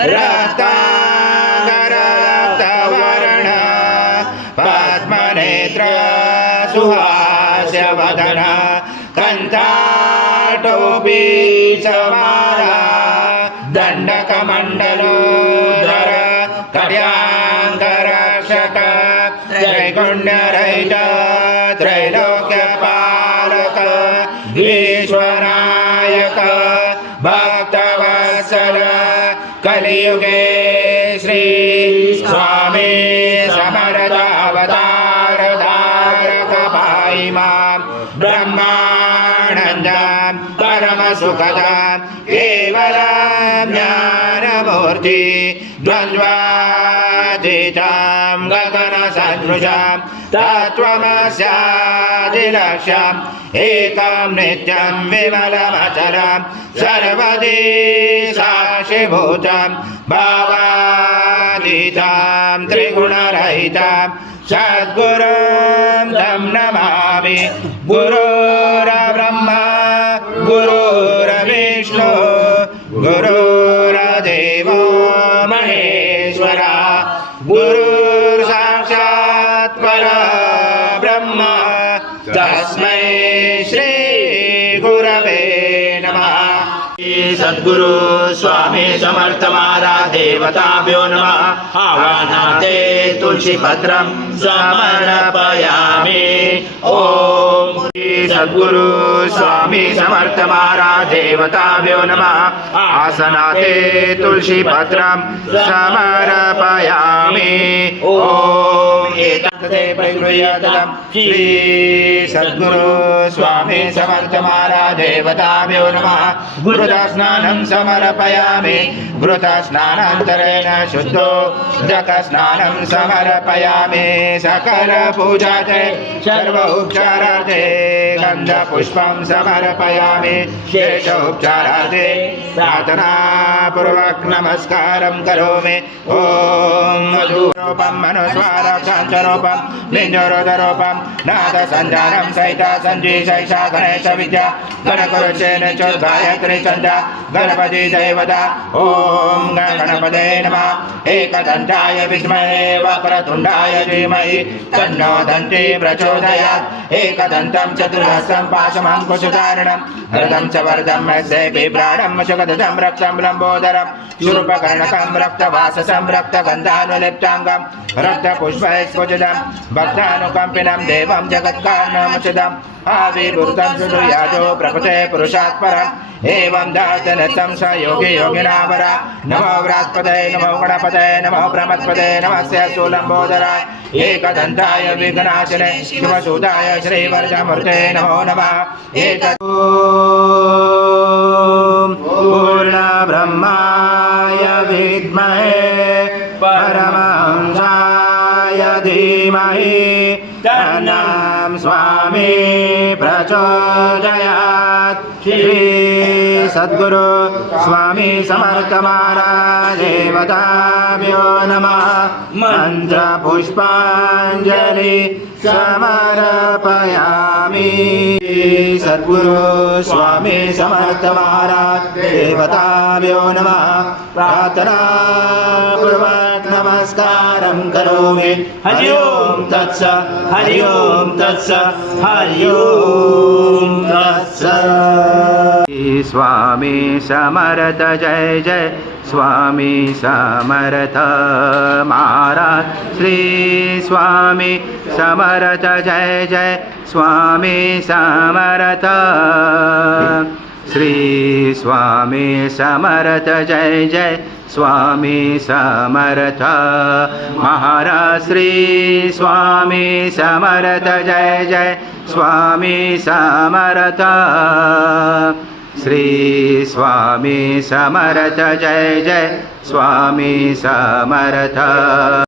रक्तांगरक्तवर्ण पद्मनेत्र सुहास्यवदन कंठाटोपी चमाला दंडकमंडलोदर कड्यांगरक्षक त्रैगुण्यरहित त्रैलोक्यपालक विश्वनायक भक्तवत्सल कलियुगे श्री स्वामी समर्थ अवतार धारक भाई मां ब्रह्मानंद परम सुखद केवल ज्ञानमूर्ति द्वन्द्वातीतं गगन सदृशं तत्त्वमस्यादिलक्ष्यम् एकं नित्यं विमलमचलं सर्वदी साक्षिभूतं भावातीतं त्रिगुणरहितं सद्गुरुं तं नमामि। गुरुर्ब्रह्मा गुरुर्विष्णु गुरुर्देवो महेश्वरा गुरुर्साक्षात् परब्रह्म तस्मै श्री गुरवे नमः। सद्गुरु स्वामी समर्थ महाराज देवताभ्यो नमः। आवाहनाते तुलसी पत्रं समर्पयामि। ओम सद्गुरु स्वामी समर्थ महाराज देवताभ्यो नमः। आसनाते तुलसी पत्रं समर्पयामि। ओम एतत्ते प्रगृह्यतं श्री सद्गुरु स्वामी समर्थ महाराज देवताभ्यो नमः। घृतस्नानं समर्पयामि। घृतस्नानान्तरेण शुद्धो जकस्नानं समर्पयामि। सकल पूजाते सर्व उपचारार्थे गन्धपुष्पं समर्पयामि। शेष उपचारार्थे प्रार्थनापूर्वक नमस्कारं करोमि। ॐ मधुरूपं मनुस्वारक्षाञ्चरूपं बिन्दुरुदरूपं नादसञ्जानं सहित सञ्जीशैषा गणेश विद्या गणकुरुचेन चोद्गायत्री चन्द्र गणपति देवता। ॐ गणपते नमः। एकदन्ताय विद्महे वक्रतुण्डाय धीमहि तन्नो दन्ती प्रचोदयात्। एकदन्तं चतुर्हस्तं पाशमङ्कुशधारिणं हृदं च वरदं हस्ते बिभ्राणं सुगन्धितं रक्तं लम्बोदरं शूर्पकर्णकं रक्तवाससं रक्तगन्धानुलिप्ताङ्गं रक्तपुष्पैस्फुटितं भक्तानुकम्पिनं देवं जगत्कारणमुचितम् आविर्भूतं सुदुर्याजो प्रपते पुरुषात् परम् एवं दातनतं स योगी योगिनावर। नमो व्रात्पते नमो गणपते नमो ब्रह्मत्पते नमस्य शूलम्बोदराय एकदन्ताय विघ्नाशिने शिवसूताय श्रीवरदमूर्ते नमो नमः। पूर्णब्रह्माय विद्महे परमहंसाय धीमहि तन्नं स्वामी प्रचोदयात्। श्री सद्गुरु स्वामी समर्थ महाराज देवताभ्यो नमः। मंत्र पुष्पांजलि समर्पयामि। सद्गुरु स्वामी समर्थ महाराज देवताभ्यो नमः। प्रार्थना पूर्वक नमस्कारं करोमि। हरि ओम तत्सत् हरि ओम तत्सत् हरि ओम तत्सत्। स्वामी समर्थ जय जय स्वामी समर्थ महाराज। श्री स्वामी समर्थ जय जय स्वामी समर्थ। श्री स्वामी समर्थ जय जय स्वामी समर्थ महाराज। श्री स्वामी समर्थ जय जय स्वामी समर्थ। श्री स्वामी समर्थ जय जय स्वामी समर्थ।